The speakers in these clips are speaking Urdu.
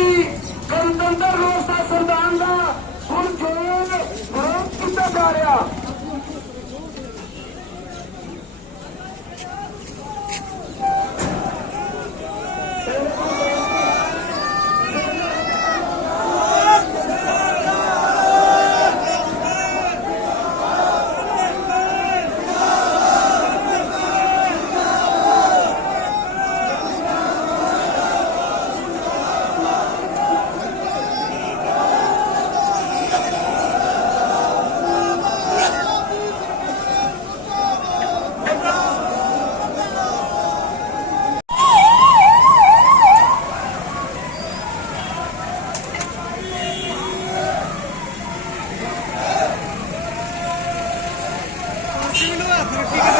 ਸੀ ਗਣਤੰਤਰ ਦਿਵਸ ਦਾ ਸਰਦਾਨ ਦਾ ਹੁਣ ਜੋ ਵਿਰੋਧ ਕੀਤਾ ਜਾ ਰਿਹਾ Gracias.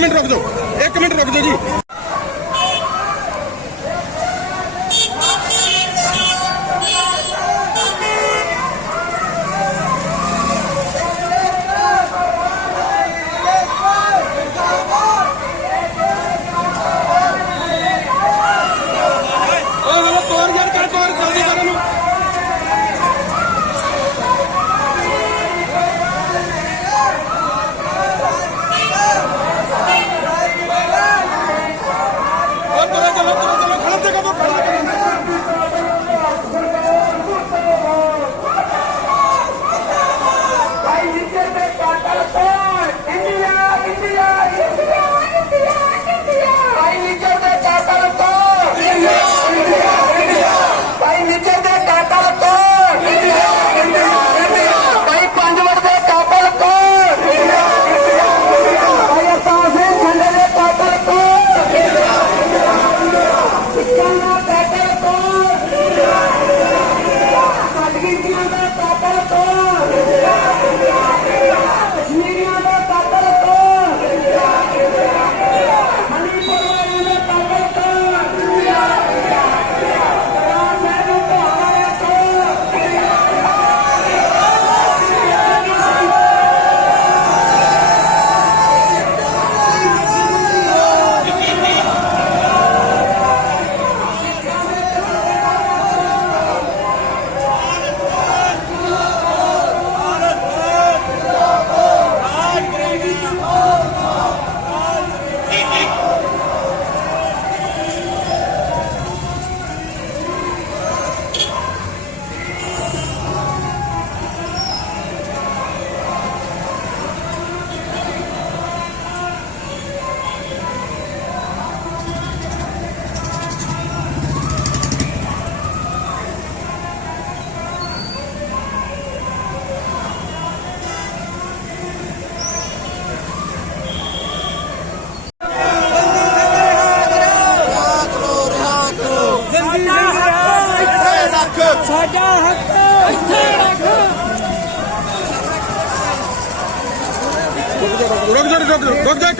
Experiment రాకదు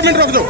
también, Roxo.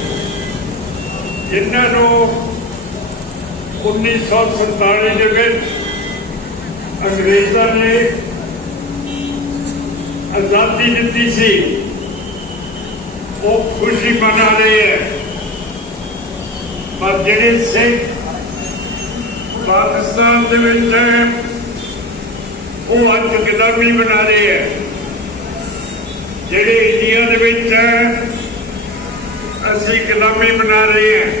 جنہوں انیس سو سنتالیس اگریزوں نے آزادی دیکھی سی وہ خوشی منا رہے ہیں پر جہاں سکھ پاکستان کے وہ اچھی بنا رہے ہیں جہی انڈیا کے بنا رہے ہیں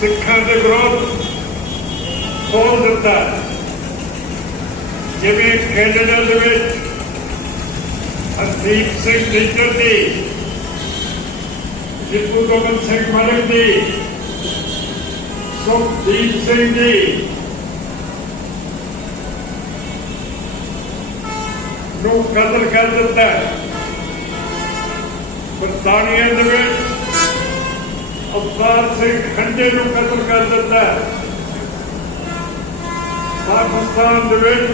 سکھان کے گروتا جنیڈاپر جدو گوبند سنگھ ملک جی سیپ سنگھ نو قدر کر دیتا ہے درطانیہ اور فارس کھنڈے کو قتل کر دیتا ہے پاکستان وچ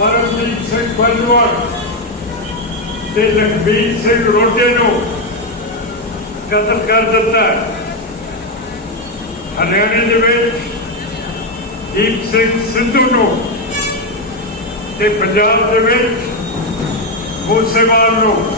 پرم سنگھ چندرور سے لگ سنگھ 20 روڈے نو قتل کر دیتا ہے دے وچ دیپ سنگھ ستھو نو پنجاب دے وچ موت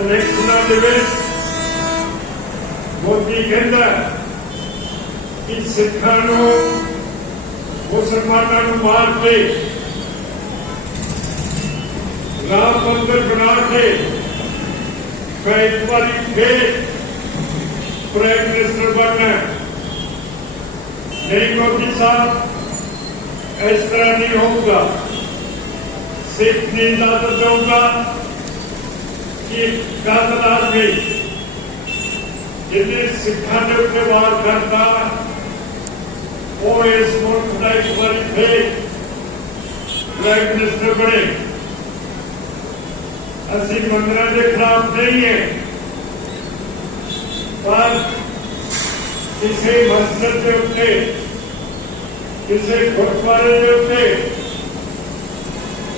نہیں موی سب اس طرح نہیں ہوگا سکھ کی اماضا گل دس گئی جی سکھان کے اوپر وار کرتا وہ اس ملک کا ایک بار پھر منسٹر بنے اسی مندر کے خلاف نہیں ہیں پر کسی مسجد کے اوپر کسی گرو کے اوپر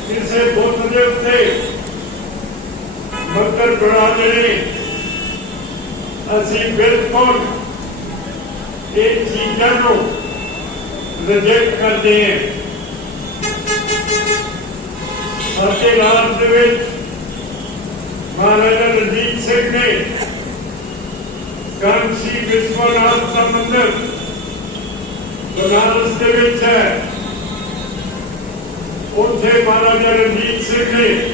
کسی بت کے اوپر مطر بڑھا دیں اسی پھر کون ایک چیزوں کو رجیب کر دیں ہاتھے لاز دویت مانا جا رجیب سکھنے کانشی بسمان آس کا مندر بنارس دو دویت ہے اُن سے مانا جا رجیب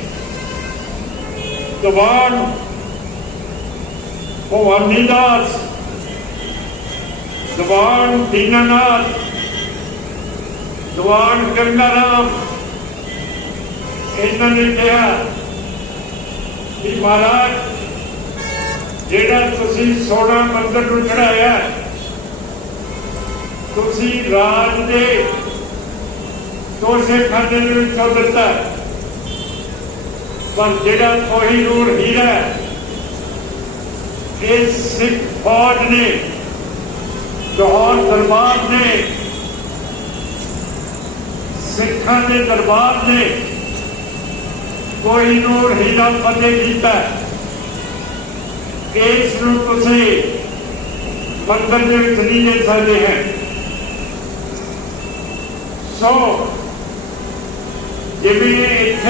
ਦਵਾਨ ਭਵਨੀ ਦਾਸ ਦਵਾਨ ਦੀਨਨਾਥ ਦਵਾਨ ਕਰਨਾ ਰਾਮ ਇਹਨਾਂ ਨੇ ਕਿਹਾ ਕਿ ਮਹਾਰਾਜ ਜਿਹੜਾ ਤੁਸੀਂ ਸੋਨਾ ਮੰਦਰ ਨੂੰ ਚੜਾਇਆ ਤੁਸੀਂ ਰਾਜ ਦੇ ਤੋਸੇ ਖੰਡ ਨੂੰ ਚੋਦਤਾ ਹੈ پر جڑا کوئی نور ہی رہا ہے کہ سکھ فوج نے جہور دربار نے سکھاں نے دربار نے کوئی نور ہی رہا پتے دیتا ہے اس نور کو سے مندر میں اتنی نیسا دے ہیں سو جب یہ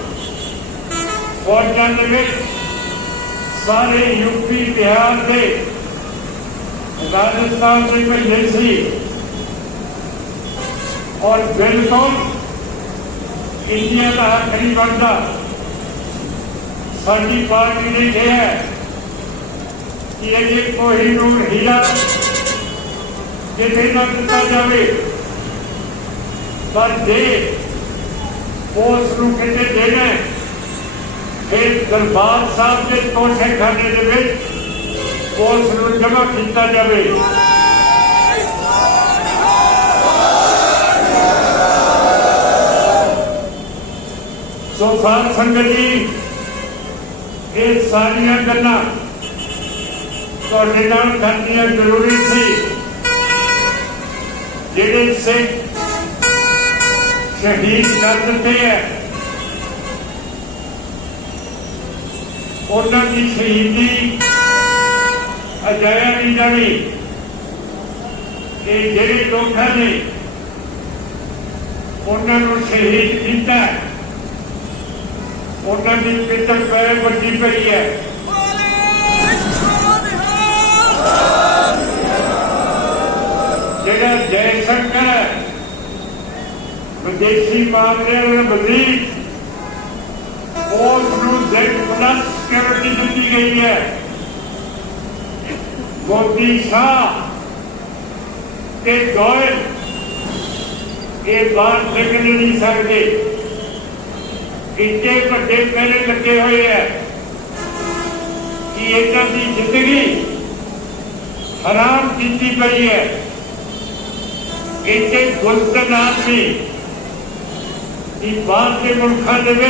فوجا سارے یو پی بہار کے راجستھان کے بلے سے اور بالکل انڈیا کا حق نہیں بنتا ساری پارٹی نے کہا کہ ابھی کوئی نوایا کسی نہ جائے پر جی اس کو کتنے دین پھر دربار صاحب کے توشے کھانے دے بھی کون نے جمع کیتا جاوے سو سال سنگر جی ایک ساریاں گنا تو ریڈان کھانیاں ضروری تھی جنہیں سے شہید کر دیتے ہیں شہدی اجایا نہیں جی جی شہید پہ بڑی پڑ ہے جی شنکر ہے مدی مانگ رہے وزیر اسلس سیکیورٹی دیتی گئی ہے موٹی شاہ کے گوئل کے بار پھیکنے نہیں سکتے کنٹے پٹے پہلے لکھے ہوئے ہیں کہ ایک اپنی زندگی حرام کنٹی پہی ہے کنٹے گلتن آدمی کی بار کے ملکہ دے میں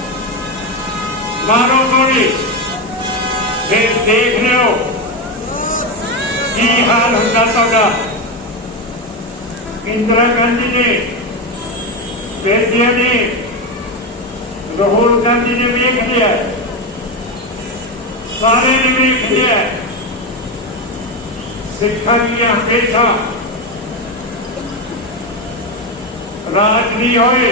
مانو تو دیکھ رہے سوڑا تندرا گاندھی نے راہل گاندھی نے دیا ہے سارے نے دیا ہے سکھا ہمیشہ راج نہیں ہوئے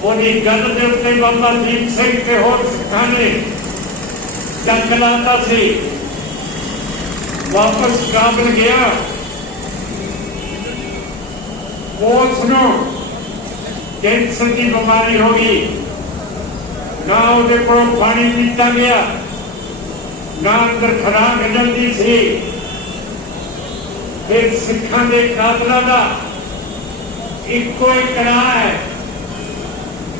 وہی گند کے بابا دیپ سنگھ کے ہو سکھان نے واپس کابل کیا بماری ہو گئی نہیتا گیا نہ سکھا کے قابل کا ایکو ایک کڑا ایک ہے